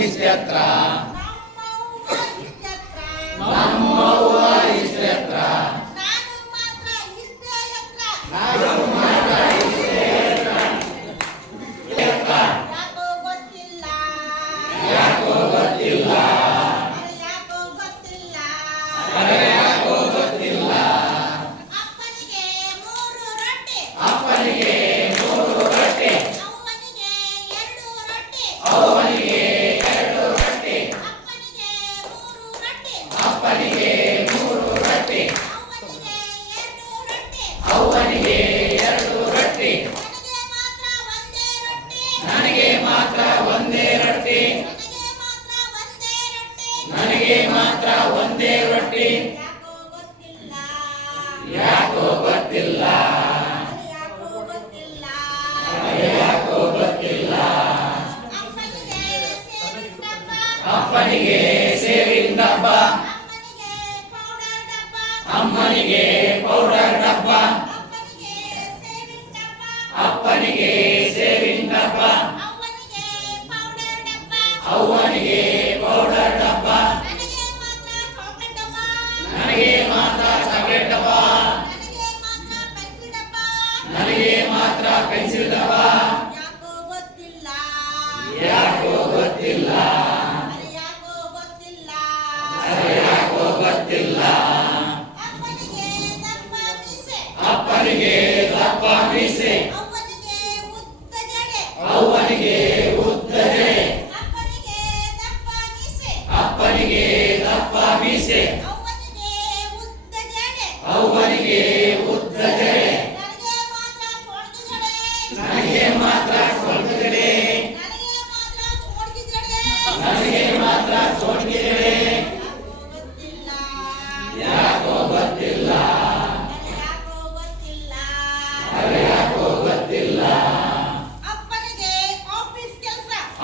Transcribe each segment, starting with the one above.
ಇಷ್ಟೆತ್ರ ನಮ್ಮವ್ವ ಇಷ್ಟೆತ್ರ ನಾನು ಮಾತ್ರ ಇಷ್ಟೇ ಎತ್ರ ಯಾಕೋ ಗೊತ್ತಿಲ್ಲ ಅರೆ ಯಾಕೋ ಗೊತ್ತಿಲ್ಲ ಅಪ್ಪನಿಗೆ ಮೂರು ರೊಟ್ಟಿ ಅವ್ವನಿಗೆ ಎರಡು ರೊಟ್ಟಿ ಅಪ್ಪನಿಗೆ ಮೂರು ರೊಟ್ಟಿ ಅವ್ವನಿಗೆ ಎರಡು ರೊಟ್ಟಿ ನನಗೆ ಮಾತ್ರ ಒಂದೇ ರೊಟ್ಟಿ ನನಗೆ ಮಾತ್ರ ಒಂದೇ ರೊಟ್ಟಿ ಯಾಕೋ ಗೊತ್ತಿಲ್ಲ ಯಾಕೋ ಗೊತ್ತಿಲ್ಲ ಅಪ್ಪನಿಗೆ ಸೇವಿನ ಡಬ್ಬ ಅಮ್ಮನಿಗೆ ಪೌಡರ್ ಡಬ್ಬ ಅಪ್ಪನಿಗೆ ಸೇವಿನ ಡಬ್ಬ ಅವ್ವನಿಗೆ ಪೌಡರ್ ಡಬ್ಬ ನನಗೆ ಮಾತ್ರ ಚಾಕ್ಲೇಟ್ ಡಬ್ಬ ನನಗೆ ಮಾತ್ರ ಪೆನ್ಸಿಲ್ ಡಬ್ಬ ಯಾಕೋ ಗೊತ್ತಿಲ್ಲ ಅರೆ ಯಾಕೋ ಗೊತ್ತಿಲ್ಲ ಅಪ್ಪನಿಗೆ ದಪ್ಪ ಮೀಸೆ ಅವ್ವನಿಗೆ ಉದ್ದ ಜಡೆ ಅಪ್ಪನಿಗೆ ದಪ್ಪ ಮೀಸೆ ಅವ್ವನಿಗೆ ಉದ್ದ ಜಡೆ ನನಗೆ ಮಾತ್ರ ಕೊಳ್ಕ ಜಡೆ ನನಗೆ ಮಾತ್ರ ಚೋಟ್ಗೆ ಜಡೆ ಯಾಕೋ ಗೊತ್ತಿಲ್ಲ ಅರೆ ಯಾಕೋ ಗೊತ್ತಿಲ್ಲ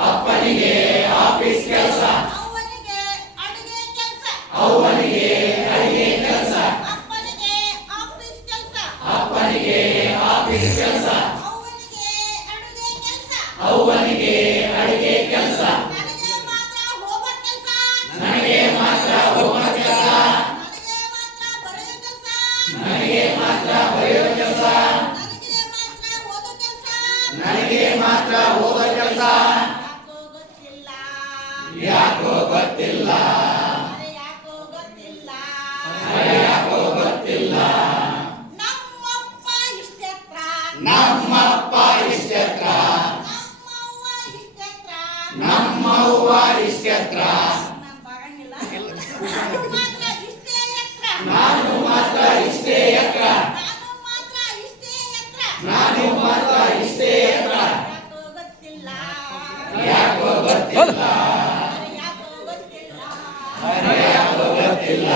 ಅಪ್ಪನಿಗೆ ಆಫೀಸ್ ಕೆಲಸ ಅವ್ವನಿಗೆ ಅಡಿಗೆ ಕೆಲಸ ಅಪ್ಪನಿಗೆ ಆಫೀಸ್ ಕೆಲಸ ಅವ್ವನಿಗೆ ಅಡಿಗೆ ಕೆಲಸ ನನಗೆ ಮಾತ್ರ ಹೋಮ್ವರ್ಕ್ ಕೆಲಸ ನನಗೆ ಮಾತ್ರ ಬರೆಯೋ ಕೆಲಸ ನನಗೆ ಮಾತ್ರ ಓದೋ ಕೆಲಸ ಯಾಕೋ ಗೊತ್ತಿಲ್ಲ ಅರೆ ಯಾಕೋ ಗೊತ್ತಿಲ್ಲ ನಮ್ಮಪ್ಪ ಇಷ್ಟೆತ್ರ ನಮ್ಮವ್ವ ಇಷ್ಟೆತ್ರ ನಾನು ಮಾತ್ರ ಇಷ್ಟೇ ಎತ್ರ ನಾನು ಮಾತ್ರ ಇಷ್ಟೇ ಎತ್ರ ಯಾಕೋ ಗೊತ್ತಿಲ್ಲ ಅರೆ ಯಾಕೋ ಗೊತ್ತಿಲ್ಲ